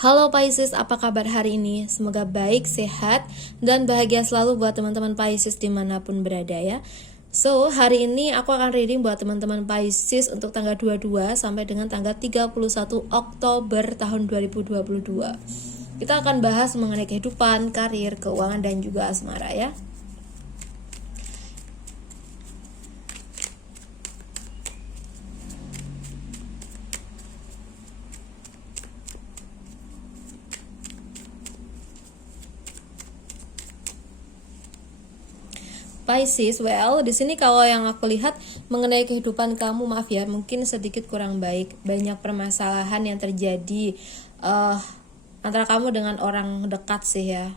Halo Pisces, apa kabar hari ini? Semoga baik, sehat, dan bahagia selalu buat teman-teman Pisces dimanapun berada ya. So, hari ini aku akan reading buat teman-teman Pisces untuk tanggal 22 sampai dengan tanggal 31 Oktober tahun 2022. Kita akan bahas mengenai kehidupan, karir, keuangan, dan juga asmara ya. Pisces, di sini kalau yang aku lihat mengenai kehidupan kamu, maaf ya, mungkin sedikit kurang baik. Banyak permasalahan yang terjadi antara kamu dengan orang dekat sih ya.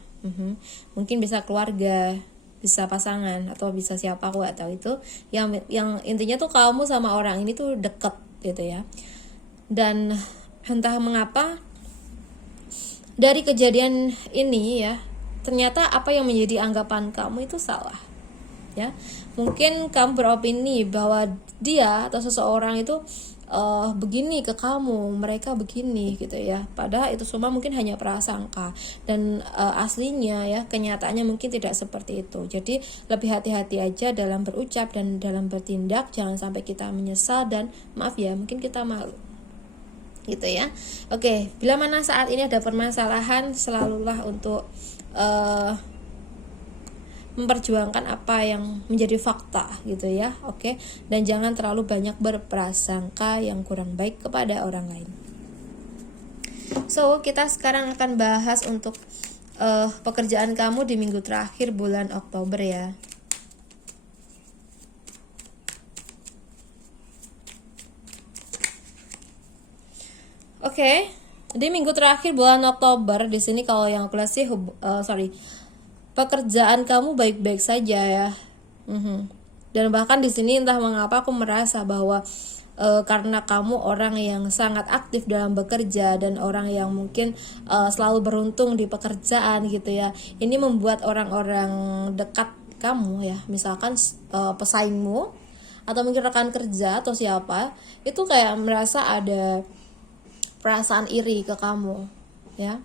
Mungkin bisa keluarga, bisa pasangan, atau bisa siapa, aku gak tahu itu. Yang intinya tuh kamu sama orang ini tuh deket gitu ya. Dan entah mengapa dari kejadian ini ya, ternyata apa yang menjadi anggapan kamu itu salah. Ya, mungkin kamu beropini bahwa dia atau seseorang itu begini ke kamu, mereka begini gitu ya. Padahal itu semua mungkin hanya prasangka dan aslinya ya kenyataannya mungkin tidak seperti itu. Jadi lebih hati-hati aja dalam berucap dan dalam bertindak, jangan sampai kita menyesal dan maaf ya mungkin kita malu gitu ya. Oke, bila mana saat ini ada permasalahan, selalulah untuk memperjuangkan apa yang menjadi fakta gitu ya. Oke, dan jangan terlalu banyak berprasangka yang kurang baik kepada orang lain. So, kita sekarang akan bahas untuk pekerjaan kamu di minggu terakhir bulan Oktober ya. Oke, di minggu terakhir bulan Oktober di sini kalau yang aku lihat sih pekerjaan kamu baik-baik saja ya. Dan bahkan di sini entah mengapa aku merasa bahwa karena kamu orang yang sangat aktif dalam bekerja dan orang yang mungkin selalu beruntung di pekerjaan gitu ya. Ini membuat orang-orang dekat kamu ya, misalkan pesaingmu atau mungkin rekan kerja atau siapa, itu kayak merasa ada perasaan iri ke kamu ya.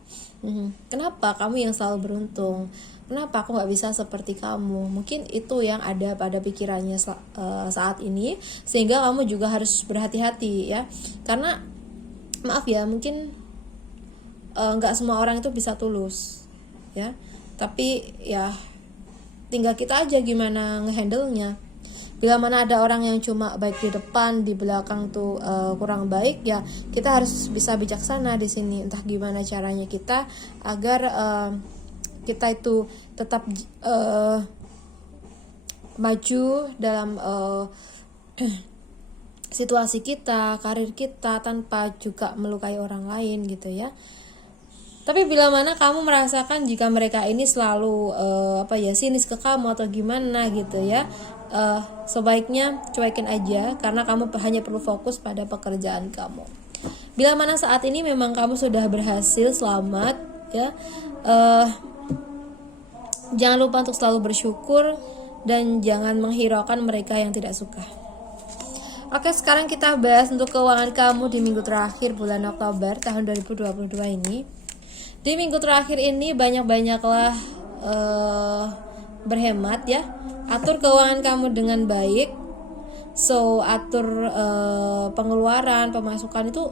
Kenapa kamu yang selalu beruntung? Kenapa aku gak bisa seperti kamu? Mungkin itu yang ada pada pikirannya saat ini, sehingga kamu juga harus berhati-hati ya. Karena maaf ya, mungkin gak semua orang itu bisa tulus ya. Tapi ya tinggal kita aja gimana ngehandle-nya. Bila mana ada orang yang cuma baik di depan, di belakang tuh kurang baik ya, kita harus bisa bijaksana di sini. Entah gimana caranya kita agar kita itu tetap maju dalam situasi kita, karir kita, tanpa juga melukai orang lain gitu ya. Tapi bila mana kamu merasakan jika mereka ini selalu sinis ke kamu atau gimana gitu ya, sebaiknya cuekin aja, karena kamu hanya perlu fokus pada pekerjaan kamu. Bila mana saat ini memang kamu sudah berhasil, selamat ya. Jangan lupa untuk selalu bersyukur dan jangan menghiraukan mereka yang tidak suka. Oke, sekarang kita bahas untuk keuangan kamu di minggu terakhir bulan Oktober tahun 2022 ini. Di minggu terakhir ini banyak-banyaklah berhemat ya. Atur keuangan kamu dengan baik. So, atur pengeluaran, pemasukan itu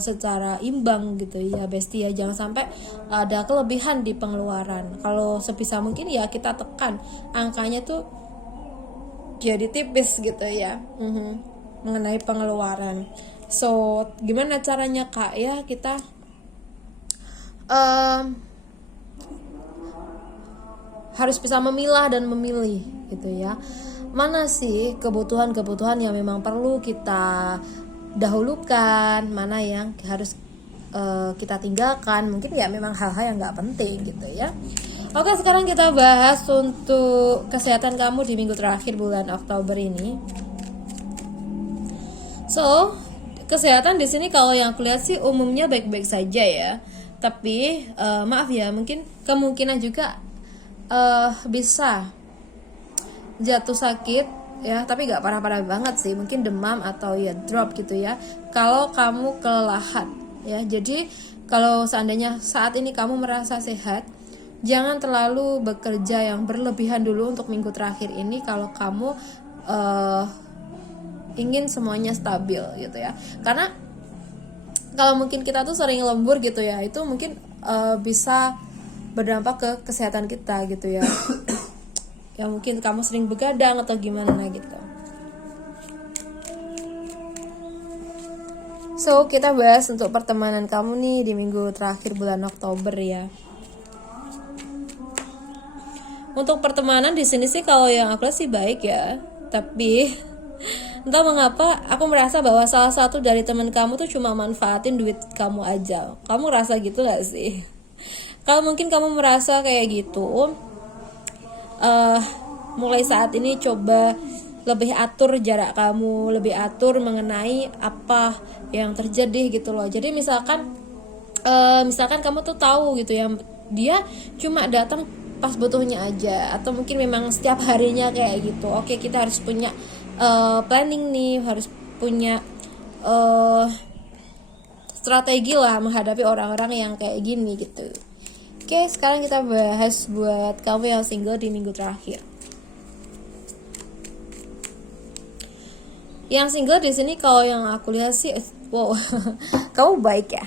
secara imbang gitu ya Besti ya. Jangan sampai ada kelebihan di pengeluaran. Kalau sebisa mungkin ya kita tekan angkanya tuh jadi tipis gitu ya. Mengenai pengeluaran. So, gimana caranya Kak ya kita harus bisa memilah dan memilih gitu ya. Mana sih kebutuhan-kebutuhan yang memang perlu kita dahulukan, mana yang harus kita tinggalkan. Mungkin ya memang hal-hal yang gak penting gitu ya. Oke, sekarang kita bahas untuk kesehatan kamu di minggu terakhir bulan Oktober ini. So, kesehatan di sini kalau yang aku lihat sih umumnya baik-baik saja ya. Tapi maaf ya, mungkin kemungkinan juga bisa jatuh sakit ya, tapi gak parah-parah banget sih, mungkin demam atau ya drop gitu ya kalau kamu kelelahan ya. Jadi kalau seandainya saat ini kamu merasa sehat, jangan terlalu bekerja yang berlebihan dulu untuk minggu terakhir ini kalau kamu ingin semuanya stabil gitu ya. Karena kalau mungkin kita tuh sering lembur gitu ya, itu mungkin bisa berdampak ke kesehatan kita gitu ya. Ya mungkin kamu sering begadang atau gimana gitu. So, kita bahas untuk pertemanan kamu nih di minggu terakhir bulan Oktober ya. Untuk pertemanan di sini sih kalau yang aku lihat sih baik ya. Tapi entah mengapa aku merasa bahwa salah satu dari teman kamu tuh cuma manfaatin duit kamu aja. Kamu ngerasa gitu gak sih? Kalau mungkin kamu merasa kayak gitu, mulai saat ini coba lebih atur jarak kamu, lebih atur mengenai apa yang terjadi gitu loh. Jadi misalkan kamu tuh tahu gitu ya, dia cuma datang pas butuhnya aja, atau mungkin memang setiap harinya kayak gitu. Oke, kita harus punya planning nih, harus punya strategi lah menghadapi orang-orang yang kayak gini gitu. Oke, sekarang kita bahas buat kamu yang single di minggu terakhir. Yang single di sini kalau yang aku lihat sih, wow, kamu baik ya.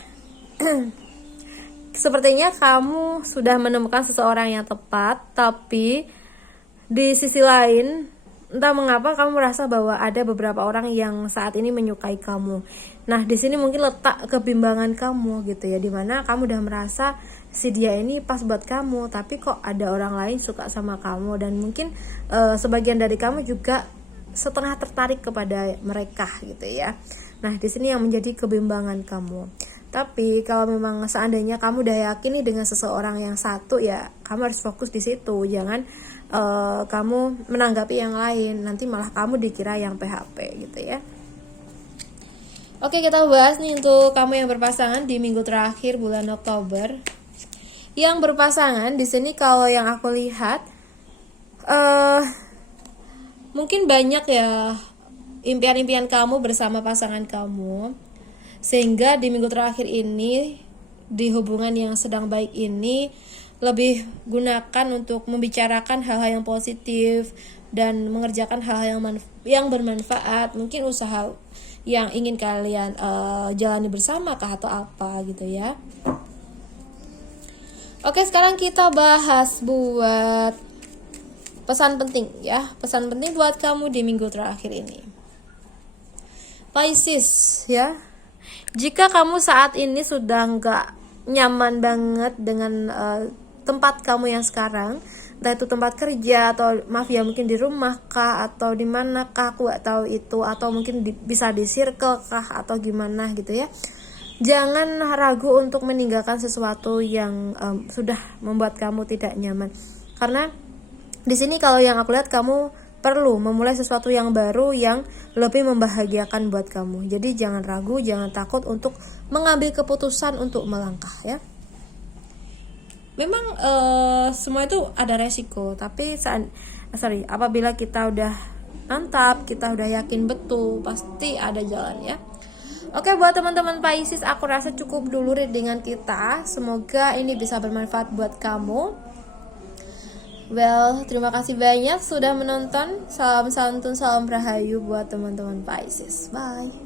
Sepertinya kamu sudah menemukan seseorang yang tepat, tapi di sisi lain, entah mengapa kamu merasa bahwa ada beberapa orang yang saat ini menyukai kamu. Nah, di sini mungkin letak kebimbangan kamu gitu ya, dimana kamu udah merasa si dia ini pas buat kamu, tapi kok ada orang lain suka sama kamu, dan mungkin sebagian dari kamu juga setengah tertarik kepada mereka gitu ya. Nah, di sini yang menjadi kebimbangan kamu. Tapi kalau memang seandainya kamu udah yakin nih dengan seseorang yang satu ya, kamu harus fokus di situ. Jangan kamu menanggapi yang lain, nanti malah kamu dikira yang PHP gitu ya. Oke, kita bahas nih untuk kamu yang berpasangan di minggu terakhir bulan Oktober. Yang berpasangan di sini kalau yang aku lihat mungkin banyak ya impian-impian kamu bersama pasangan kamu, sehingga di minggu terakhir ini, di hubungan yang sedang baik ini, lebih gunakan untuk membicarakan hal-hal yang positif dan mengerjakan hal-hal yang bermanfaat. Mungkin usaha yang ingin kalian jalani bersama kah atau apa gitu ya. Oke, sekarang kita bahas buat pesan penting ya. Pesan penting buat kamu di minggu terakhir ini. Pisces ya. Jika kamu saat ini sudah nggak nyaman banget dengan tempat kamu yang sekarang, entah itu tempat kerja atau maaf ya mungkin di rumah kah atau di mana kah, aku nggak tahu itu, atau mungkin bisa di circle kah atau gimana gitu ya. Jangan ragu untuk meninggalkan sesuatu yang sudah membuat kamu tidak nyaman. Karena di sini kalau yang aku lihat, kamu perlu memulai sesuatu yang baru yang lebih membahagiakan buat kamu. Jadi jangan ragu, jangan takut untuk mengambil keputusan untuk melangkah ya. Memang semua itu ada resiko, tapi apabila kita udah mantap, kita udah yakin betul, pasti ada jalan ya. Oke, buat teman-teman Pisces, aku rasa cukup dulu readingan kita. Semoga ini bisa bermanfaat buat kamu. Well, terima kasih banyak sudah menonton. Salam santun, salam rahayu buat teman-teman Pisces. Bye.